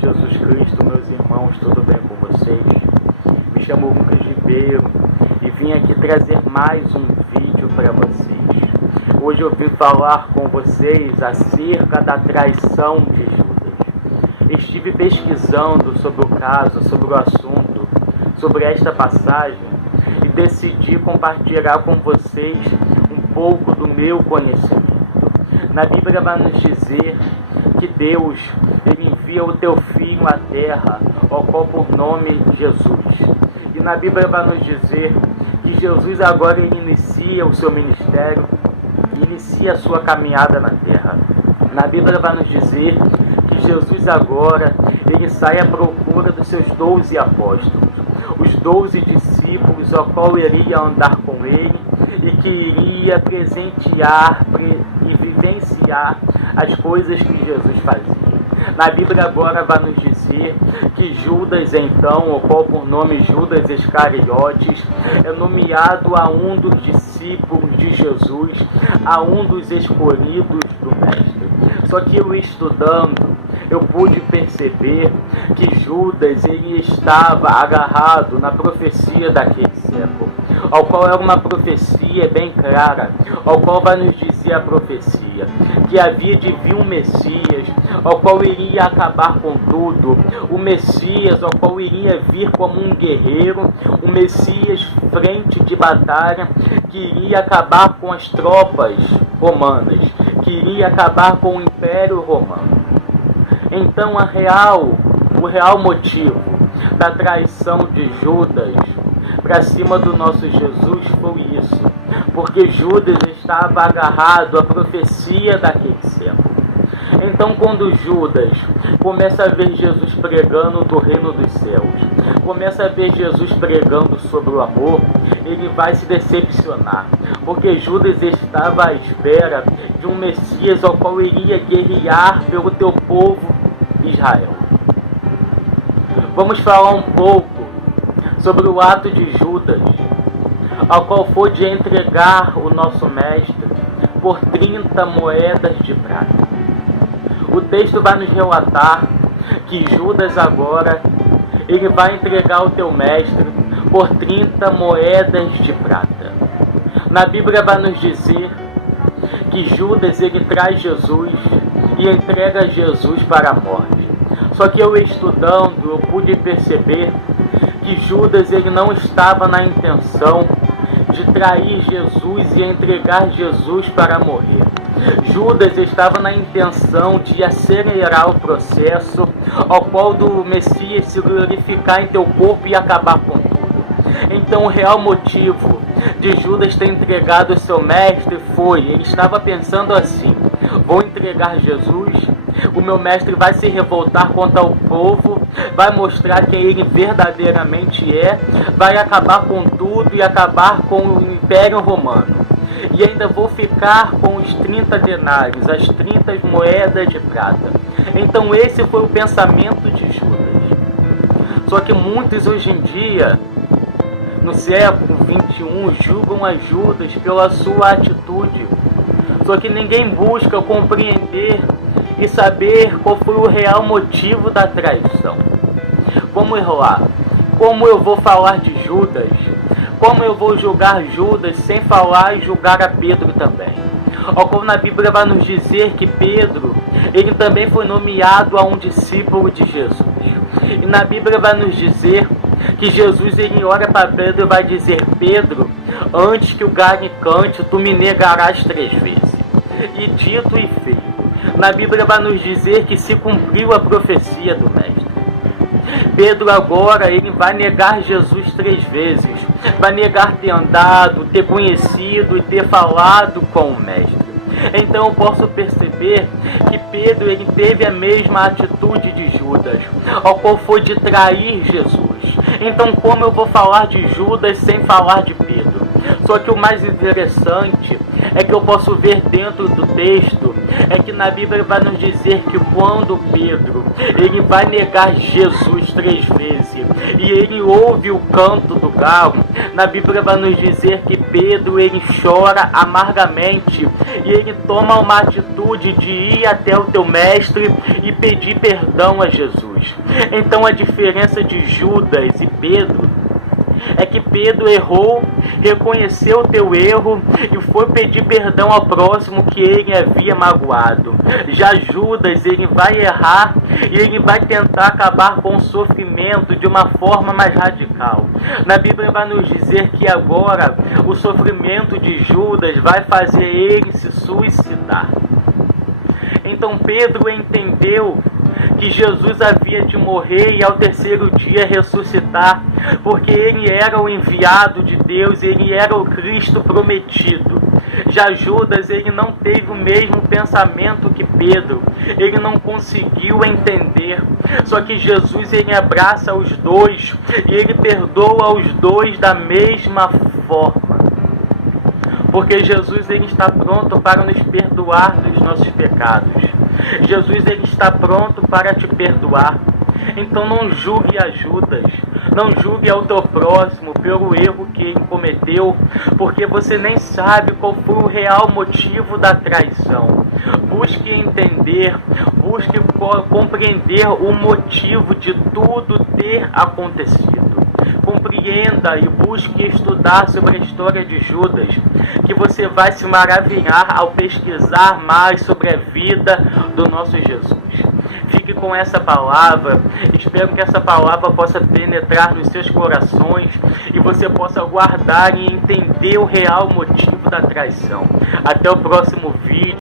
Jesus Cristo, meus irmãos, tudo bem com vocês? Me chamo Lucas Ribeiro e vim aqui trazer mais um vídeo para vocês. Hoje eu vim falar com vocês acerca da traição de Judas. Estive pesquisando sobre o caso, sobre o assunto, sobre esta passagem e decidi compartilhar com vocês um pouco do meu conhecimento. Na Bíblia vai nos dizer que Deus ele envia o teu Filho à terra, ao qual por nome Jesus. E na Bíblia vai nos dizer que Jesus agora ele inicia o seu ministério, inicia a sua caminhada na terra. Na Bíblia vai nos dizer que Jesus agora ele sai à procura dos seus 12 apóstolos, os 12 discípulos ao qual iria andar com ele e que iria presentear e vivenciar as coisas que Jesus fazia. Na Bíblia agora vai nos dizer que Judas então, o qual por nome Judas Iscariotes, é nomeado a um dos discípulos de Jesus, a um dos escolhidos do Mestre. Só que eu estudando, eu pude perceber que Judas ele estava agarrado na profecia daquele século, ao qual era uma profecia bem clara, ao qual vai nos dizer a profecia que havia de vir um Messias, ao qual iria acabar com tudo, o Messias ao qual iria vir como um guerreiro, um Messias frente de batalha, que iria acabar com as tropas romanas, que iria acabar com o Império Romano. Então o real motivo da traição de Judas para cima do nosso Jesus foi isso, porque Judas estava agarrado à profecia daquele século. Então quando Judas começa a ver Jesus pregando do reino dos céus, começa a ver Jesus pregando sobre o amor, ele vai se decepcionar, porque Judas estava à espera de um Messias ao qual iria guerrear pelo teu povo Israel. Vamos falar um pouco sobre o ato de Judas, ao qual foi de entregar o nosso mestre por 30 moedas de prata. O texto vai nos relatar que Judas agora ele vai entregar o teu mestre por 30 moedas de prata. Na Bíblia vai nos dizer que Judas ele traz Jesus e entrega Jesus para a morte. Só que eu estudando, eu pude perceber que Judas ele não estava na intenção de trair Jesus e entregar Jesus para morrer. Judas estava na intenção de acelerar o processo ao qual do Messias se glorificar em teu corpo e acabar com tudo. Então o real motivo de Judas ter entregado o seu mestre foi, ele estava pensando assim: vou entregar Jesus, o meu mestre vai se revoltar contra o povo, vai mostrar quem ele verdadeiramente é, vai acabar com tudo e acabar com o Império Romano. E ainda vou ficar com os 30 denários, as 30 moedas de prata. Então esse foi o pensamento de Judas. Só que muitos hoje em dia, no século 21, julgam a Judas pela sua atitude. Só que ninguém busca compreender e saber qual foi o real motivo da traição. Vamos lá. Como eu vou falar de Judas? Como eu vou julgar Judas sem falar e julgar a Pedro também? Como na Bíblia vai nos dizer que Pedro, ele também foi nomeado a um discípulo de Jesus. E na Bíblia vai nos dizer que Jesus ele olha para Pedro e vai dizer: Pedro, antes que o galho cante, tu me negarás 3 vezes. E dito e feito. Na Bíblia vai nos dizer que se cumpriu a profecia do Mestre. Pedro agora ele vai negar Jesus 3 vezes. Vai negar ter andado, ter conhecido e ter falado com o Mestre. Então eu posso perceber que Pedro ele teve a mesma atitude de Judas, ao qual foi de trair Jesus. Então como eu vou falar de Judas sem falar de Pedro? Só que o mais interessante é que eu posso ver dentro do texto, é que na Bíblia vai nos dizer que quando Pedro ele vai negar Jesus 3 vezes, e ele ouve o canto do galo, na Bíblia vai nos dizer que Pedro ele chora amargamente e ele toma uma atitude de ir até o teu mestre e pedir perdão a Jesus. Então a diferença de Judas e Pedro é que Pedro errou, reconheceu o teu erro e foi pedir perdão ao próximo que ele havia magoado. Já Judas, ele vai errar e ele vai tentar acabar com o sofrimento de uma forma mais radical. Na Bíblia vai nos dizer que agora o sofrimento de Judas vai fazer ele se suicidar. Então Pedro entendeu que Jesus havia de morrer e ao terceiro dia ressuscitar, porque ele era o enviado de Deus, ele era o Cristo prometido. Já Judas, ele não teve o mesmo pensamento que Pedro, ele não conseguiu entender. Só que Jesus, ele abraça os dois e ele perdoa os dois da mesma forma. Porque Jesus, ele está pronto para nos perdoar dos nossos pecados. Jesus, ele está pronto para te perdoar. Então não julgue a Judas, não julgue ao teu próximo pelo erro que ele cometeu, porque você nem sabe qual foi o real motivo da traição. Busque entender, busque compreender o motivo de tudo ter acontecido. Compreenda e busque estudar sobre a história de Judas, que você vai se maravilhar ao pesquisar mais sobre a vida do nosso Jesus. Fique com essa palavra, espero que essa palavra possa penetrar nos seus corações e você possa guardar e entender o real motivo da traição. Até o próximo vídeo.